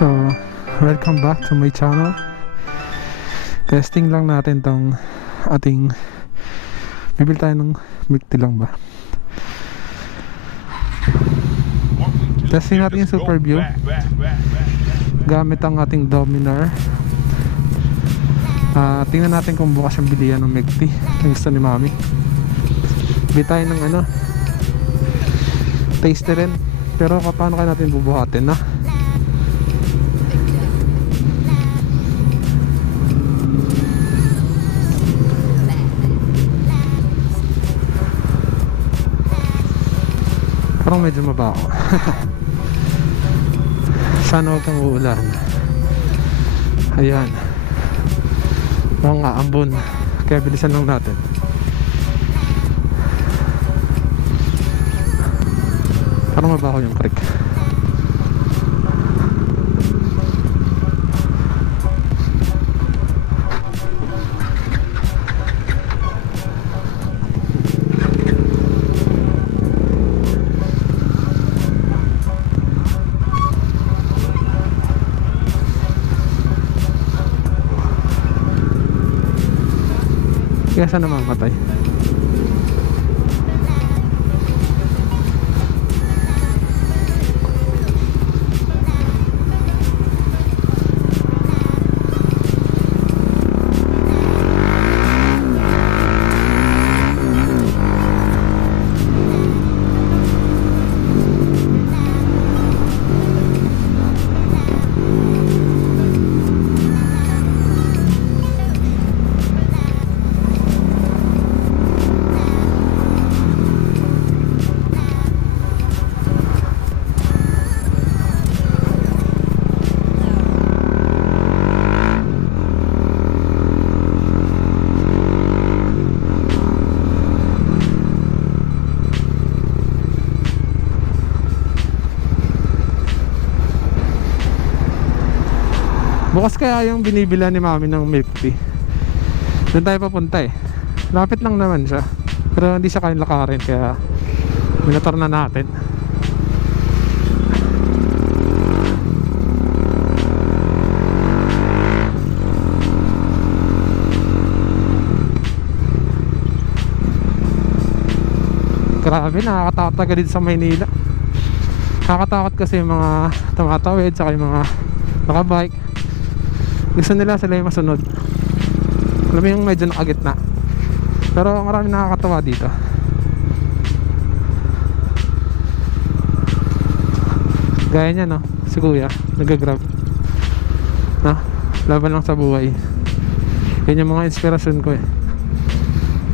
So, welcome back to my channel. Testing lang natin tong ating bibili tayo ng Milktea lang ba? Testing natin yung super view gamit ang ating dominar. Tingnan natin kung bukas yung bilihan ng Milktea yung gusto ni Mami. Bili tayo ng ano, taste rin. Pero paano kaya natin bubuhatin na? Parang medyo mabaho. Sana huwag kang uulan. Ayan. Mga ambon. Kaya bilisan lang natin. Parang mabaho yung creek. Kaya saan namamatay? Bukas kaya yung binibila ni Mami ng Milktea. Doon tayo papunta eh. Lapit lang naman siya. Pero hindi siya kayang lakarin kaya minator na natin. Grabe, nakakatakot talaga dito sa Manila. Nakakatakot kasi yung mga tumatawid saka yung mga nakabike. Gusto nila sila yung masunod. Alam mo yung medyo nakagitna. Pero marami nakakatawa dito. Gaya niya no, si kuya nag-grab no? Laban lang sa buhay. Yan yung mga inspirasyon ko eh,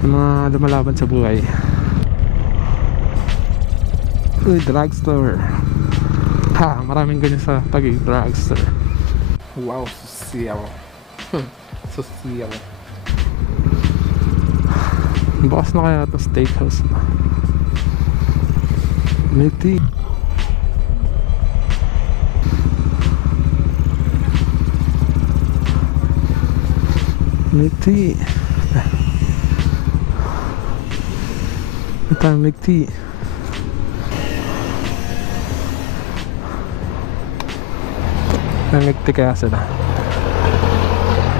yung mga lumalaban sa buhay. Uy, drugstore. Ha, maraming ganyan sa Taguig drugstore. Wow, social. Social. Bukas na kaya ito steakhouse na. Milktea. Milktea. Ito ang Milktea. Milktea kaya sila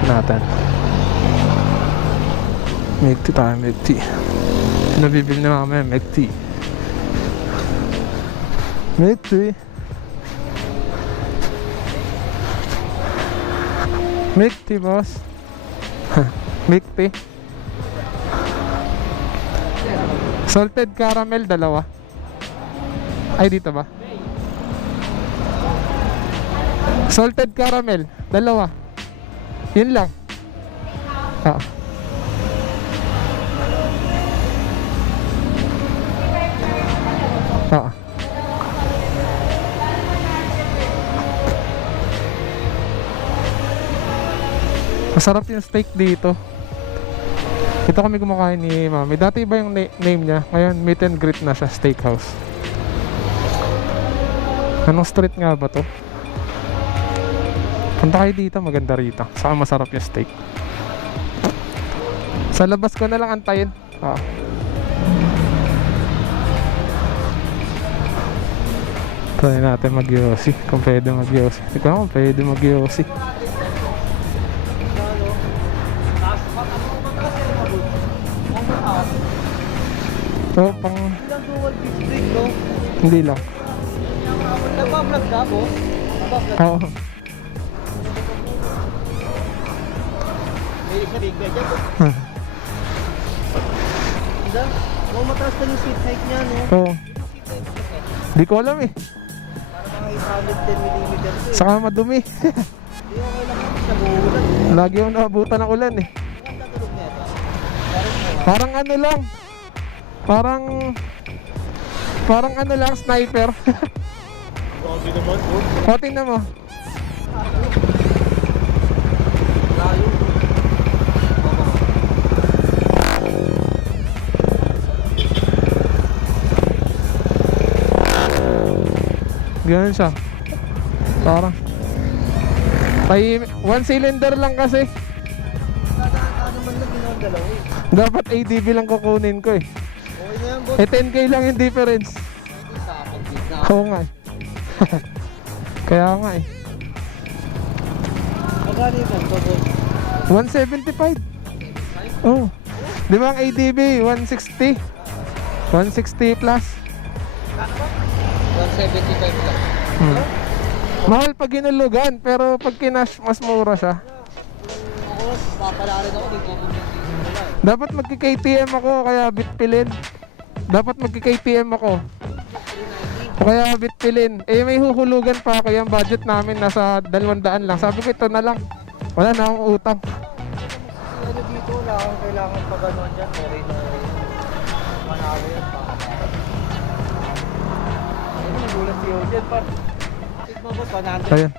natin. Milktea tayo, Milktea. Nabibili na mamaya Milktea. Milktea. Milktea boss. Milktea. Salted caramel dalawa. Ay dito ba? Salted caramel dalawa. Yun lang. Masarap yung steak dito. Ito kami kumakain ni Mami. Dati iba yung name niya. Ngayon meet and greet na sa steakhouse. Anong street nga ba to? Punta kayo dito, maganda rito. Saka masarap yung steak. Sa labas ko na lang antayin. Try natin mag-yosi. Kung pwede mag-yosi. Ikaw kung pwede mag-yosi. So, pang... Ilang dual disc brake, no? Hindi lang. Nagpa-vlog ka po? Oo. May isa big bike yan po. Kung mataas na yung seat height niya, no? Oo. Di ko alam eh. Para mga 810mm to eh. Saka madumi. Hindi okay lang naman siya buulan. Lagi yung naabutan ng ulan eh. Ang tatulog na ito. Parang ano lang. Parang ano lang, sniper. Grabe naman, bro. O, tingnan mo. Layo. Ganun siya. Parang one cylinder lang kasi. Ano man lang ginawa ang dalawa eh. Dapat ADB lang kukunin ko eh. Okay na yan, boss. Eh 10k lang yung difference. Ay, sa akin, big na. Oo nga eh. Kaya nga eh. Magkano yung ganito, boss? 175. Oh. Di ba ang ADB 160? 160 plus. 175 lang. Mahal pag ginulugan, pero pag kinash mas mura siya. Ako, papala rin ako, dito ako wala. Dapat magki-KTM ako kaya bitpilin. Dapat magki-KTM ako. Kaya bitpilin. Eh may huhulugan pa ako, yung budget namin nasa 200 lang. Sabi ko ito na lang. Wala na akong utang. Kasi ano dito, wala akong kailangan pag ano dyan, meron na manalo yan pa. Ano, nagulat si Ojen pa. Tignan mo, 100. Ayun.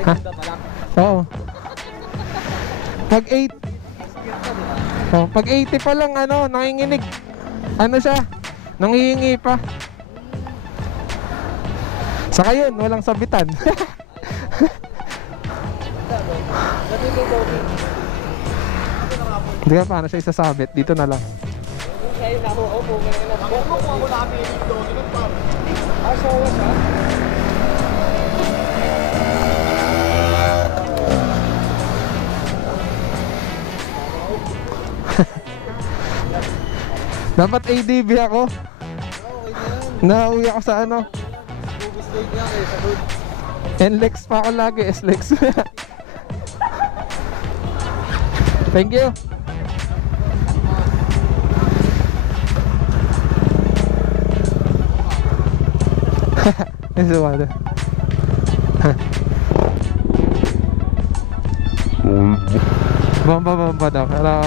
Segunda pa lang. Oo. Pag 8, Steer ka, di ba? oh, pag 80 pa lang ano, nanginginig. Ano siya? Nanghihingi pa. Saka yun, walang sabitan. Dati kay Bobby. Hindi ka paano siya isasabit. Dito na lang. Kaya na ako, opo, ngayon na ako. Ako namin yung Bobby ng pam. Ah, so was ha? Dapat ADB ako. Okay na yan. Nauwi ako sa ano. Bobby's day niya kayo sa hood. NLEX pa ako lagi. SLEX. Thank you. Ito wala. Bomba daw. Pero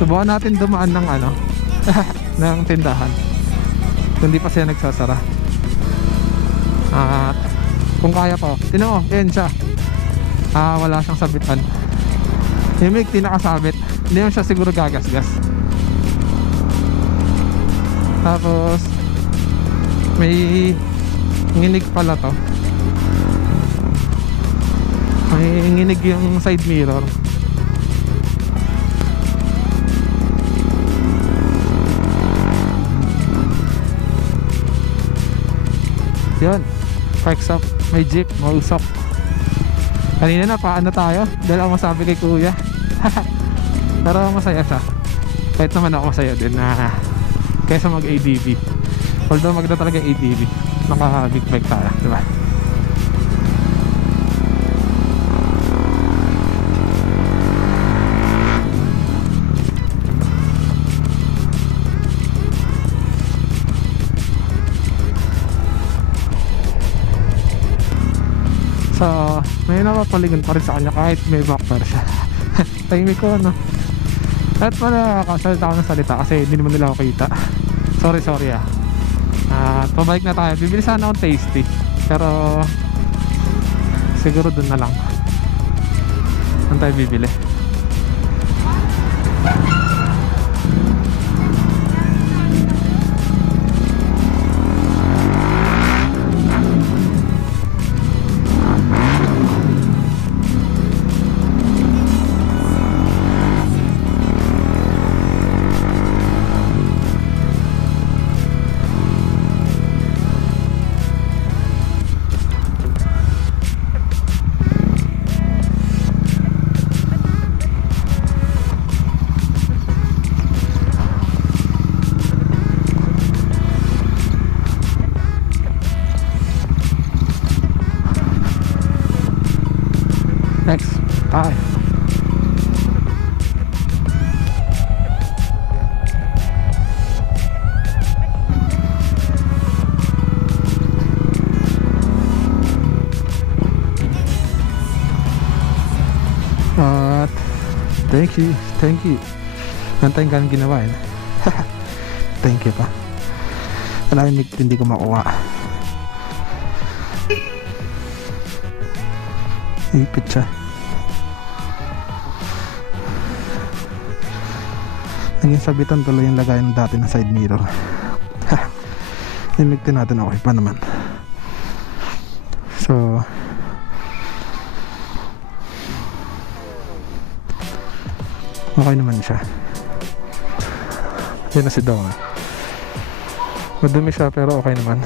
subukan natin dumaan ng ano ng tindahan kung di pa siya nagsasara. At kung kaya pa, tinan mo, yan siya. Wala siyang sabitan. Yung may tinakasabit, hindi naman siya siguro gagasgas. Tapos may nginig pala to. May nginig yung side mirror. Yun, parks up, may jeep, mausap. Kanina na, paano tayo? Dahil ako masabi kay kuya. Pero masaya siya. Kahit naman ako masaya din na kaysa mag ADB. Although maganda talaga ADB, naka big bike tayo, diba? So, may napapaligan pa rin sa kanya kahit may backfire siya. tahimik ko, ano. At pala, kasalita ako ng salita kasi hindi naman nila ako kita. Sorry ah. Pabalik na tayo. Bibili sana akong tasty. Pero siguro dun na lang. Saan tayo bibili? Next, bye. At thank you. Nantayin ka ng ginawa yun. Thank you pa. Wala yung hindi ko makuha. Ipit siya. Naging sabitan tuloy yung lagay ng dati na side mirror. Imigtin natin, okay pa naman. So okay naman siya. Yan na si Dong. Madumi siya pero okay naman.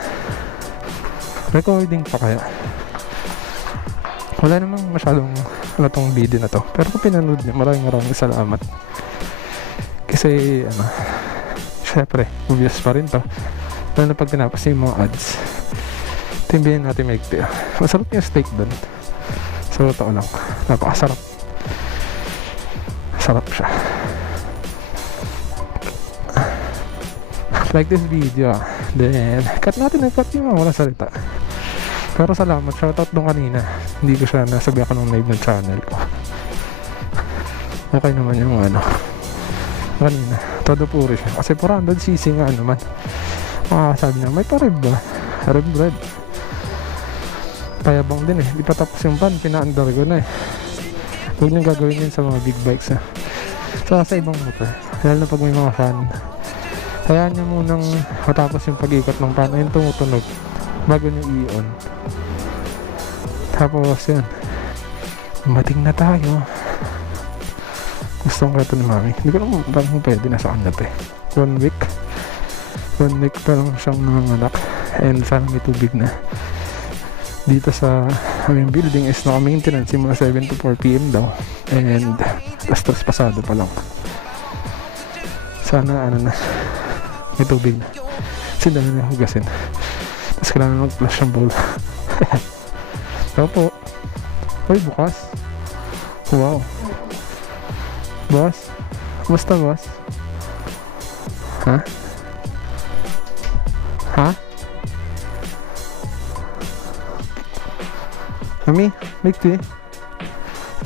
Recording pa kaya. Wala namang masyadong tong video na to. Pero kung pinanood niyo, maraming salamat. Kasi syempre obvious pa rin to. Lalo na pag tinapas yung mga ads. Timbihin natin Milktea. Masarap yung steak doon. So totoo lang, napakasarap. Sarap siya. Like this video. Then cut natin yung mga walang salita. Pero salamat, shoutout nung kanina. Hindi ko siya nasabi ako nung live ng channel ko. Okay naman yung kanina, todo puri siya. Kasi 400cc nga naman. Sabi niya, may pa-rib ba? Rib bread. Payabang din eh. Di pa tapos yung pan, pina-under ko na eh. Huwag niyong gagawin yun sa mga big bikes ha. So sa ibang motor, lalo na pag may mga fan, hayaan niya munang matapos yung pag-ikot ng pan, ayun tumutunog bago niyo i-on. Tapos yun, mating na tayo. Gusto ko ito ni mami. Hindi ko naman parang pwede na sa kanya to eh. 1 week pa lang siyang nanganak. And sana may tubig na. Dito sa aming building is naka-maintenance simula 7 to 4 PM daw. And stress pasado pa lang. Sana may tubig na. Kasi dami na hugasin. Tapos kailangan mag-flush ng bowl. Opo. Uy, bukas. Wow. Boss? Basta boss? Ha? Mami, Milktea.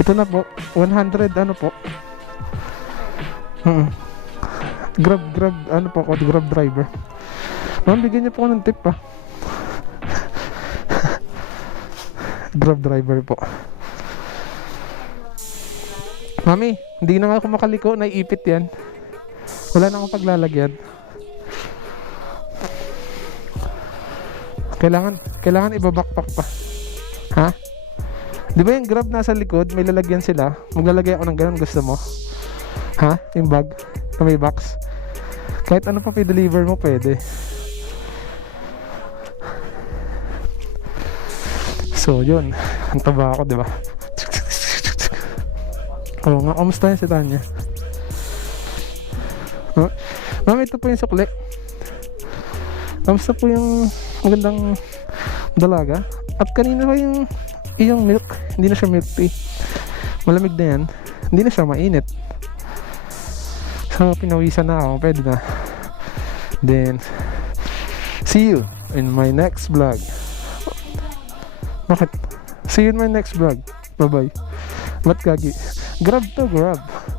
Ito na po. 100 po. Grab Grab driver. Ma'am, bigyan niyo po ako ng tip pa. Grab driver po. Mami, hindi na nga ako makaliko, naiipit yan. Wala na akong paglalagyan. Kailangan ibabakpak pa. Ha? Di ba yung Grab nasa likod, may lalagyan sila? Maglalagay ako ng ganun, gusto mo? Ha? Yung bag na may box. Kahit ano pa i-deliver mo, pwede. So, yun. Ang taba ako, di ba? Oo nga, kamusta yun si Tanya? Mami, ito po yung sukli. Kamusta po yung magandang dalaga? At kanina ba yung iyong milk? Hindi na siya milk tea. Malamig na yan. Hindi na siya mainit. So, pinawisan na ako. Pwede na. Then, see you in my next vlog. Bakit? See you in my next vlog. Bye-bye. Ba't gagi? Grab to grab.